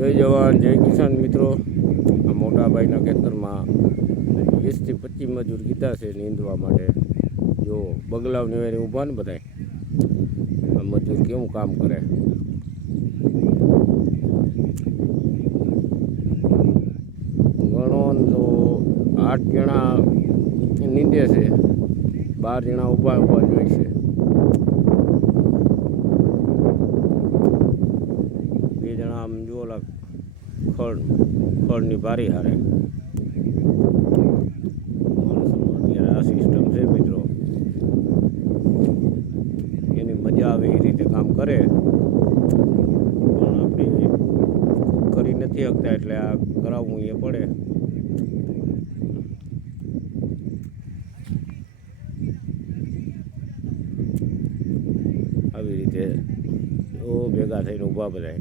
જય જવાન, જય કિસાન મિત્રો. આ મોટાભાઈના ખેતરમાં વીસથી પચીસ મજૂર કીધા છે નીંદવા માટે. જો બગલાવની વારી ઊભા ને બધાય. આ મજૂર કેવું કામ કરે? ગણો તો આઠ જણા નીંદે છે. બાર જણા ઊભા ઊભા જોઈ છે. ઓલા ખળ ખડની બારી હારે. અત્યારે આ સિસ્ટમ છે મિત્રો. એની મજા આવે એ રીતે કામ કરે. પણ આપણે કરી નથી શકતા એટલે આ કરાવવું એ પડે. આવી રીતે ભેગા થઈને ઊભા બધાય.